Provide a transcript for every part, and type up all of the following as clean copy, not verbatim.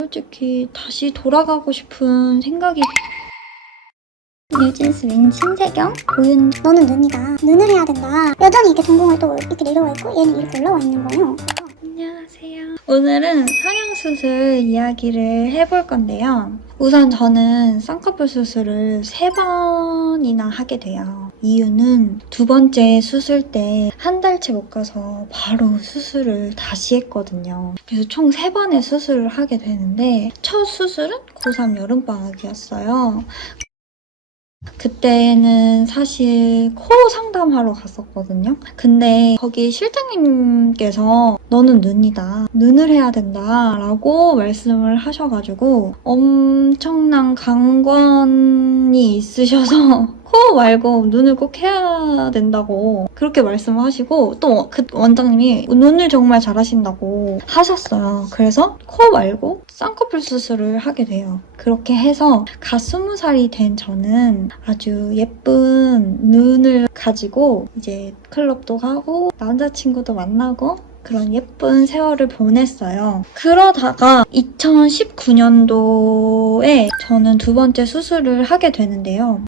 솔직히 다시 돌아가고 싶은 생각이 뉴진스 윈 신세경 고윤 너는 눈이다. 눈을 해야 된다. 여전히 이렇게 전공을 또 이렇게 내려와 있고 얘는 이렇게 올라와 있는 거예요. 안녕하세요. 오늘은 성형수술 이야기를 해볼 건데요. 우선 저는 쌍꺼풀 수술을 3번이나 하게 돼요. 이유는 두 번째 수술 때 한 달째 못 가서 바로 수술을 다시 했거든요. 그래서 총 3번의 수술을 하게 되는데 첫 수술은 고3 여름방학이었어요. 그때는 사실 코 상담하러 갔었거든요. 근데 거기 실장님께서 너는 눈이다. 눈을 해야 된다. 라고 말씀을 하셔가지고 엄청난 강권이 있으셔서 코 말고 눈을 꼭 해야 된다고 그렇게 말씀을 하시고 또 그 원장님이 눈을 정말 잘하신다고 하셨어요. 그래서 코 말고 쌍꺼풀 수술을 하게 돼요. 그렇게 해서 갓 20살이 된 저는 아주 예쁜 눈을 가지고 이제 클럽도 가고 남자친구도 만나고 그런 예쁜 세월을 보냈어요. 그러다가 2019년도에 저는 두 번째 수술을 하게 되는데요.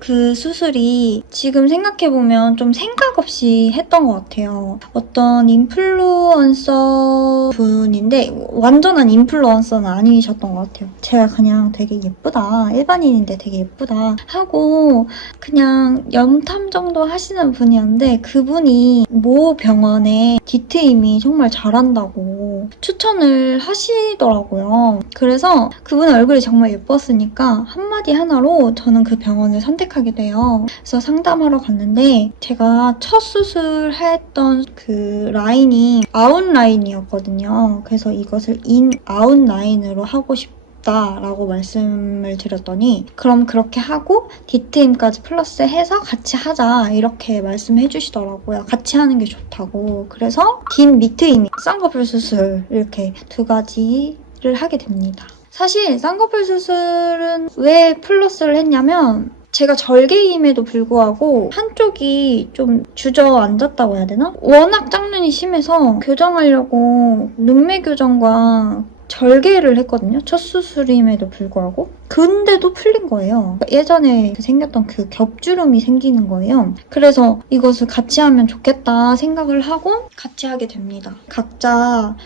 그 수술이 지금 생각해보면 좀 생각 없이 했던 것 같아요. 어떤 인플루언서 분인데 완전한 인플루언서는 아니셨던 것 같아요. 제가 그냥 되게 예쁘다, 일반인인데 되게 예쁘다 하고 그냥 염탐 정도 하시는 분이었는데 그분이 모 병원에 디트임이 정말 잘한다고 추천을 하시더라고요. 그래서 그분 얼굴이 정말 예뻤으니까 한마디 하나로 저는 그 병원을 선택하게 돼요. 그래서 상담하러 갔는데 제가 첫 수술했던 그 라인이 아웃라인이었거든요. 그래서 이것을 인 아웃라인으로 하고 싶다라고 말씀을 드렸더니 그럼 그렇게 하고 디트임까지 플러스해서 같이 하자 이렇게 말씀해 주시더라고요. 같이 하는 게 좋다고. 그래서 긴 밑트임, 쌍꺼풀 수술 이렇게 두 가지를 하게 됩니다. 사실 쌍꺼풀 수술은 왜 플러스를 했냐면 제가 절개임에도 불구하고 한쪽이 좀 주저앉았다고 해야 되나? 워낙 짝눈이 심해서 교정하려고 눈매 교정과 절개를 했거든요. 첫 수술임에도 불구하고. 근데도 풀린 거예요. 예전에 생겼던 그 겹주름이 생기는 거예요. 그래서 이것을 같이 하면 좋겠다 생각을 하고 같이 하게 됩니다. 각자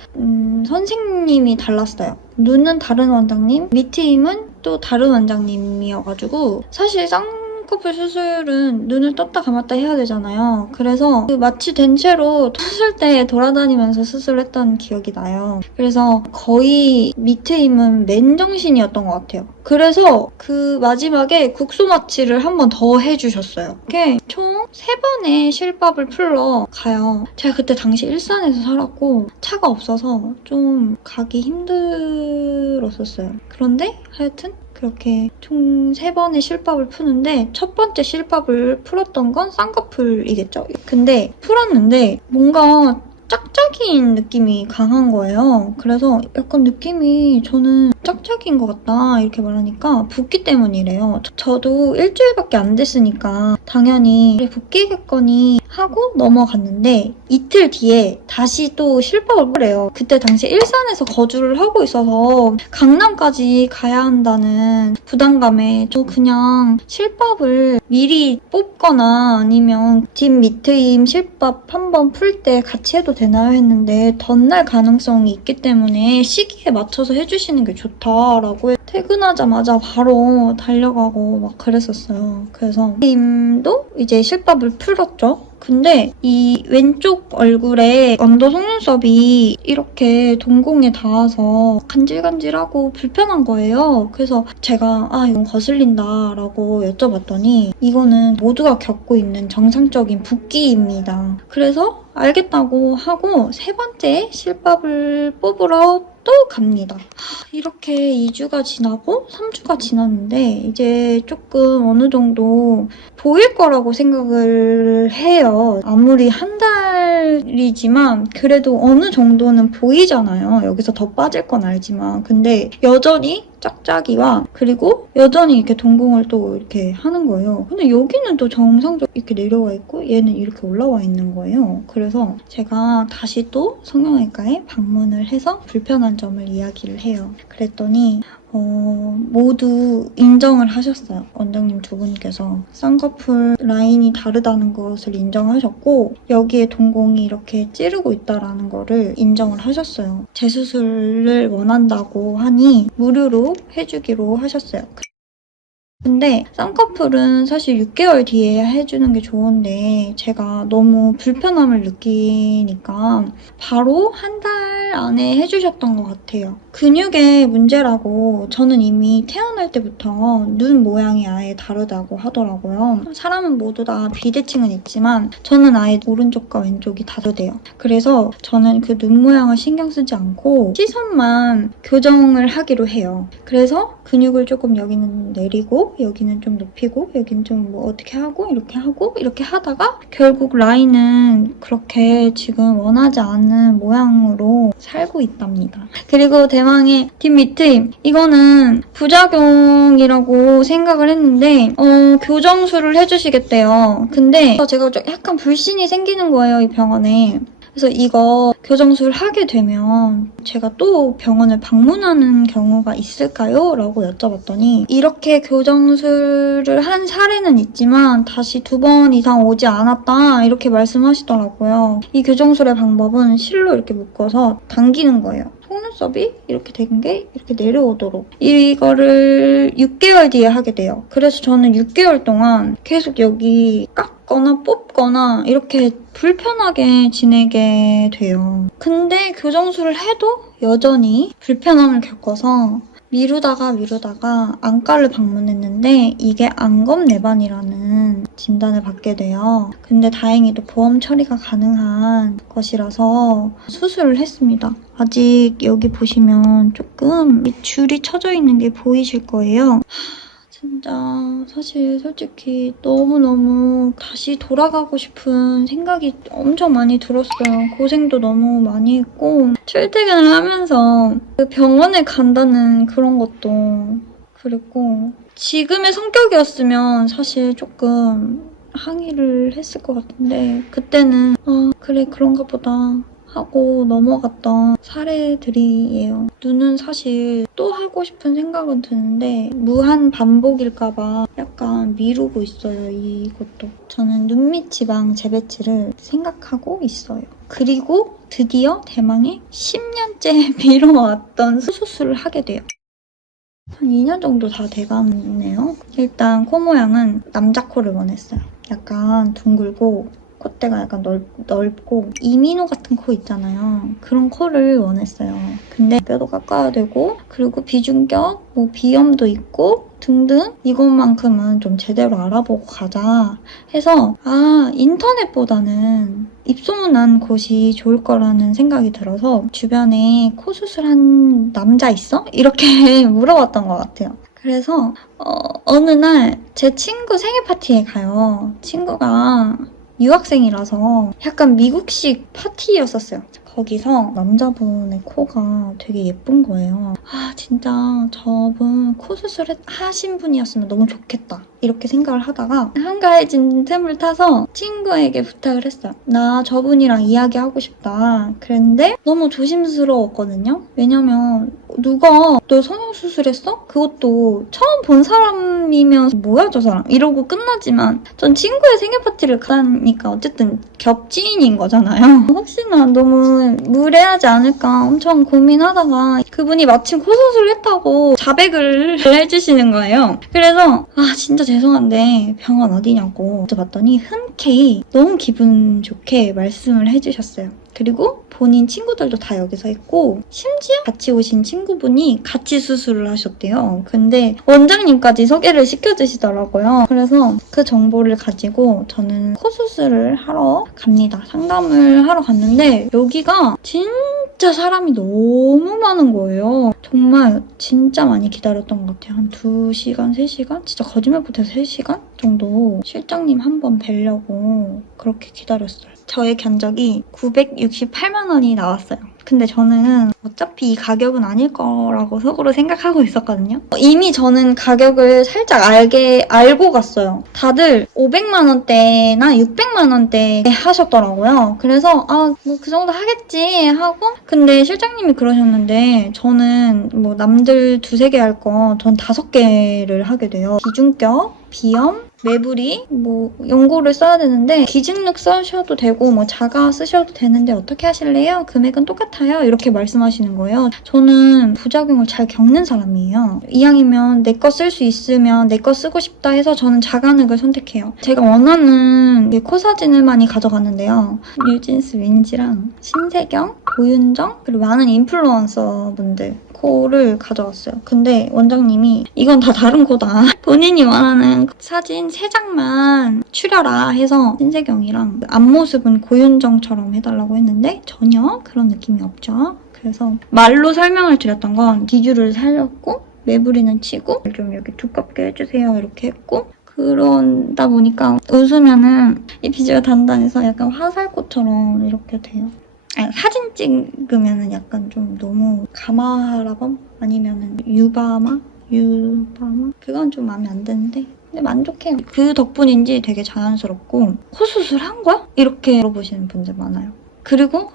선생님이 달랐어요. 눈은 다른 원장님, 밑트임은 또 다른 원장님이어가지고 사실 쌍꺼풀 수술은 눈을 떴다 감았다 해야 되잖아요. 그래서 그 마취 된 채로 수술대에 돌아다니면서 수술했던 기억이 나요. 그래서 거의 밑트임은 맨정신이었던 것 같아요. 그래서 그 마지막에 국소 마취를 한 번 더 해주셨어요. 이렇게 총 3번의 실밥을 풀러 가요. 제가 그때 당시 일산에서 살았고 차가 없어서 좀 가기 힘들었었어요. 그런데 하여튼 그렇게 총 3번의 실밥을 푸는데 첫 번째 실밥을 풀었던 건 쌍꺼풀이겠죠? 근데 풀었는데 뭔가 짝짝이인 느낌이 강한 거예요. 그래서 약간 느낌이 저는 짝짝이인 것 같다 이렇게 말하니까 붓기 때문이래요. 저도 일주일밖에 안 됐으니까 당연히 붓기겠거니 하고 넘어갔는데 이틀 뒤에 다시 또 실밥을 pu래요. 그때 당시 일산에서 거주를 하고 있어서 강남까지 가야 한다는 부담감에 저 그냥 실밥을 미리 뽑거나 아니면 뒷 밑트임 실밥 한번 풀 때 같이 해도 되나요? 했는데 덧날 가능성이 있기 때문에 시기에 맞춰서 해주시는 게 좋다라고 퇴근하자마자 바로 달려가고 막 그랬었어요. 그래서 팀도 이제 실밥을 풀었죠. 근데 이 왼쪽 얼굴에 언더 속눈썹이 이렇게 동공에 닿아서 간질간질하고 불편한 거예요. 그래서 제가 이건 거슬린다 라고 여쭤봤더니 이거는 모두가 겪고 있는 정상적인 붓기입니다. 그래서 알겠다고 하고 3번째 실밥을 뽑으러 또 갑니다. 이렇게 2주가 지나고 3주가 지났는데 이제 조금 어느 정도 보일 거라고 생각을 해요. 아무리 한 달 살이지만 그래도 어느 정도는 보이잖아요. 여기서 더 빠질 건 알지만. 근데 여전히 짝짝이와 그리고 여전히 이렇게 동공을 또 이렇게 하는 거예요. 근데 여기는 또 정상적으로 이렇게 내려와 있고 얘는 이렇게 올라와 있는 거예요. 그래서 제가 다시 또 성형외과에 방문을 해서 불편한 점을 이야기를 해요. 그랬더니 모두 인정을 하셨어요. 원장님 두 분께서. 쌍꺼풀 라인이 다르다는 것을 인정하셨고 여기에 동공이 이렇게 찌르고 있다는 거를 인정을 하셨어요. 재수술을 원한다고 하니 무료로 해주기로 하셨어요. 근데 쌍꺼풀은 사실 6개월 뒤에 해주는 게 좋은데 제가 너무 불편함을 느끼니까 바로 한 달 안에 해주셨던 것 같아요. 근육의 문제라고 저는 이미 태어날 때부터 눈 모양이 아예 다르다고 하더라고요. 사람은 모두 다 비대칭은 있지만 저는 아예 오른쪽과 왼쪽이 다르대요. 그래서 저는 그 눈 모양을 신경 쓰지 않고 시선만 교정을 하기로 해요. 그래서 근육을 조금 여기는 내리고 여기는 좀 높이고 여기는 좀 뭐 어떻게 하고 이렇게 하다가 결국 라인은 그렇게 지금 원하지 않는 모양으로 살고 있답니다. 그리고 대망의 뒷밑트임. 이거는 부작용이라고 생각을 했는데 교정술을 해주시겠대요. 근데 제가 약간 불신이 생기는 거예요, 이 병원에. 그래서 이거 교정술 하게 되면 제가 또 병원을 방문하는 경우가 있을까요? 라고 여쭤봤더니 이렇게 교정술을 한 사례는 있지만 다시 2번 이상 오지 않았다 이렇게 말씀하시더라고요. 이 교정술의 방법은 실로 이렇게 묶어서 당기는 거예요. 속눈썹이 이렇게 된 게 이렇게 내려오도록 이거를 6개월 뒤에 하게 돼요. 그래서 저는 6개월 동안 계속 여기 깎거나 뽑거나 이렇게 불편하게 지내게 돼요. 근데 교정술을 해도 여전히 불편함을 겪어서 미루다가 안과를 방문했는데 이게 안검내반이라는 진단을 받게 돼요. 근데 다행히도 보험 처리가 가능한 것이라서 수술을 했습니다. 아직 여기 보시면 조금 줄이 쳐져 있는 게 보이실 거예요. 진짜 사실 솔직히 너무너무 다시 돌아가고 싶은 생각이 엄청 많이 들었어요. 고생도 너무 많이 했고 출퇴근을 하면서 그 병원에 간다는 그런 것도 그랬고 지금의 성격이었으면 사실 조금 항의를 했을 것 같은데 그때는 그래 그런가 보다 하고 넘어갔던 사례들이에요. 눈은 사실 또 하고 싶은 생각은 드는데 무한 반복일까봐 약간 미루고 있어요, 이것도. 저는 눈밑 지방 재배치를 생각하고 있어요. 그리고 드디어 대망의 10년째 미뤄왔던 수술을 하게 돼요. 한 2년 정도 다 돼가네요. 일단 코 모양은 남자 코를 원했어요. 약간 둥글고 콧대가 약간 넓고 이민호 같은 코 있잖아요. 그런 코를 원했어요. 근데 뼈도 깎아야 되고 그리고 비중격, 뭐 비염도 있고 등등 이것만큼은 좀 제대로 알아보고 가자 해서 인터넷보다는 입소문 난 곳이 좋을 거라는 생각이 들어서 주변에 코 수술한 남자 있어? 이렇게 물어봤던 것 같아요. 그래서 어느 날 제 친구 생일 파티에 가요. 친구가 유학생이라서 약간 미국식 파티였었어요. 거기서 남자분의 코가 되게 예쁜 거예요. 진짜 저분 코 수술 하신 분이었으면 너무 좋겠다. 이렇게 생각을 하다가 한가해진 틈을 타서 친구에게 부탁을 했어요. 나 저분이랑 이야기하고 싶다. 그랬는데 너무 조심스러웠거든요. 왜냐면 누가 너 성형수술했어? 그것도 처음 본 사람이면 뭐야 저 사람? 이러고 끝나지만 전 친구의 생일 파티를 가니까 어쨌든 겹지인인 거잖아요. 혹시나 너무 무례하지 않을까 엄청 고민하다가 그분이 마침 코수술을 했다고 자백을 해주시는 거예요. 그래서 진짜 죄송한데 병원 어디냐고 여쭤봤더니 흔쾌히 너무 기분 좋게 말씀을 해주셨어요. 그리고 본인 친구들도 다 여기서 했고 심지어 같이 오신 친구분이 같이 수술을 하셨대요. 근데 원장님까지 소개를 시켜주시더라고요. 그래서 그 정보를 가지고 저는 코 수술을 하러 갑니다. 상담을 하러 갔는데 여기가 진짜 사람이 너무 많은 거예요. 정말 진짜 많이 기다렸던 것 같아요. 한 2시간, 3시간? 진짜 거짓말 못해서 3시간 정도 실장님 한 번 뵈려고 그렇게 기다렸어요. 저의 견적이 968만 원이 나왔어요. 근데 저는 어차피 이 가격은 아닐 거라고 속으로 생각하고 있었거든요. 이미 저는 가격을 살짝 알고 갔어요. 다들 500만 원대나 600만 원대 하셨더라고요. 그래서 뭐 그 정도 하겠지 하고, 근데 실장님이 그러셨는데 저는 뭐 남들 2-3개 할 거 전 5개를 하게 돼요. 기준격, 비염, 매부리, 뭐 연고를 써야 되는데 기증력 쓰셔도 되고 뭐 자가 쓰셔도 되는데 어떻게 하실래요? 금액은 똑같아요. 이렇게 말씀하시는 거예요. 저는 부작용을 잘 겪는 사람이에요. 이왕이면 내 거 쓸 수 있으면 내 거 쓰고 싶다 해서 저는 자가늑을 선택해요. 제가 원하는 코 사진을 많이 가져갔는데요. 뉴진스 윈지랑 신세경, 고윤정, 그리고 많은 인플루언서 분들 코를 가져왔어요. 근데 원장님이 이건 다 다른 코다. 본인이 원하는 사진 3장만 추려라 해서 신세경이랑 앞모습은 고윤정처럼 해달라고 했는데 전혀 그런 느낌이 없죠. 그래서 말로 설명을 드렸던 건 비주를 살렸고 매부리는 치고 좀 이렇게 두껍게 해주세요 이렇게 했고, 그러다 보니까 웃으면은 이 비주가 단단해서 약간 화살꽃처럼 이렇게 돼요. 사진 찍으면은 약간 좀 너무 가마라밤? 아니면은 유바마? 그건 좀 마음에 안 드는데 근데 만족해요. 그 덕분인지 되게 자연스럽고 코 수술한 거야? 이렇게 물어보시는 분들 많아요. 그리고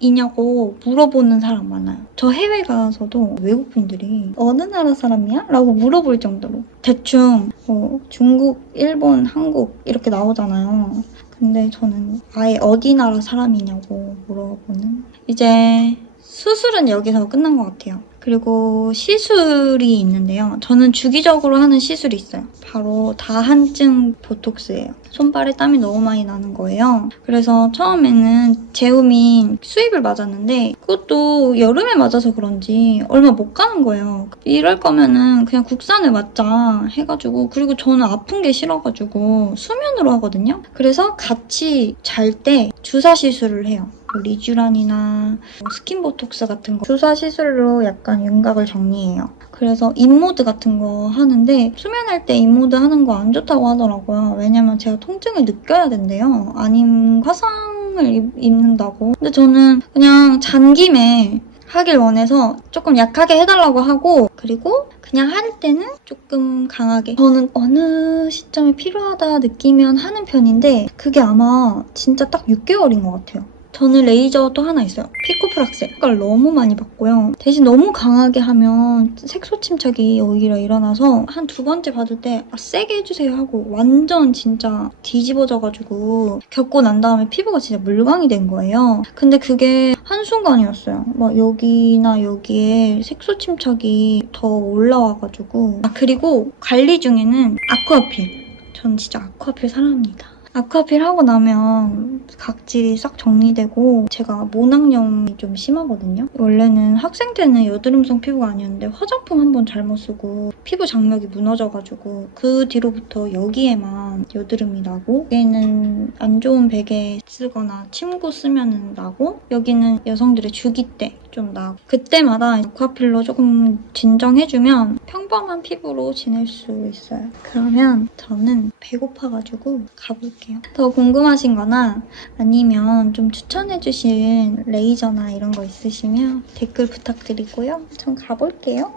혼혈이냐고 물어보는 사람 많아요. 저 해외 가서도 외국 분들이 어느 나라 사람이야? 라고 물어볼 정도로 대충 뭐 중국, 일본, 한국 이렇게 나오잖아요. 근데 저는 아예 어디 나라 사람이냐고 물어보는. 이제 수술은 여기서 끝난 것 같아요. 그리고 시술이 있는데요. 저는 주기적으로 하는 시술이 있어요. 바로 다한증 보톡스예요. 손발에 땀이 너무 많이 나는 거예요. 그래서 처음에는 제우민 수입을 맞았는데 그것도 여름에 맞아서 그런지 얼마 못 가는 거예요. 이럴 거면은 그냥 국산을 맞자 해가지고, 그리고 저는 아픈 게 싫어가지고 수면으로 하거든요. 그래서 같이 잘 때 주사 시술을 해요. 리쥬란이나 스킨보톡스 같은 거 주사 시술로 약간 윤곽을 정리해요. 그래서 인모드 같은 거 하는데 수면할 때 인모드 하는 거 안 좋다고 하더라고요. 왜냐면 제가 통증을 느껴야 된대요. 아니면 화상을 입는다고. 근데 저는 그냥 잔 김에 하길 원해서 조금 약하게 해달라고 하고, 그리고 그냥 할 때는 조금 강하게, 저는 어느 시점에 필요하다 느끼면 하는 편인데 그게 아마 진짜 딱 6개월인 것 같아요. 저는 레이저 또 하나 있어요. 피코프락셀. 효과를 너무 많이 받고요. 대신 너무 강하게 하면 색소 침착이 오히려 일어나서 한 2번째 받을 때 세게 해주세요 하고 완전 진짜 뒤집어져가지고 겪고 난 다음에 피부가 진짜 물광이 된 거예요. 근데 그게 한순간이었어요. 막 여기나 여기에 색소 침착이 더 올라와가지고. 그리고 관리 중에는 아쿠아필. 전 진짜 아쿠아필 사랑합니다. 아쿠아필 하고 나면 각질이 싹 정리되고, 제가 모낭염이 좀 심하거든요. 원래는 학생 때는 여드름성 피부가 아니었는데 화장품 한번 잘못 쓰고 피부 장벽이 무너져가지고 그 뒤로부터 여기에만 여드름이 나고, 여기는 안 좋은 베개 쓰거나 침구 쓰면 나고, 여기는 여성들의 주기 때 좀 나고, 그때마다 아쿠아필로 조금 진정해주면 평범한 피부로 지낼 수 있어요. 그러면 저는 배고파가지고 가볼게요. 더 궁금하신 거나 아니면 좀 추천해주신 레이저나 이런 거 있으시면 댓글 부탁드리고요. 전 가볼게요.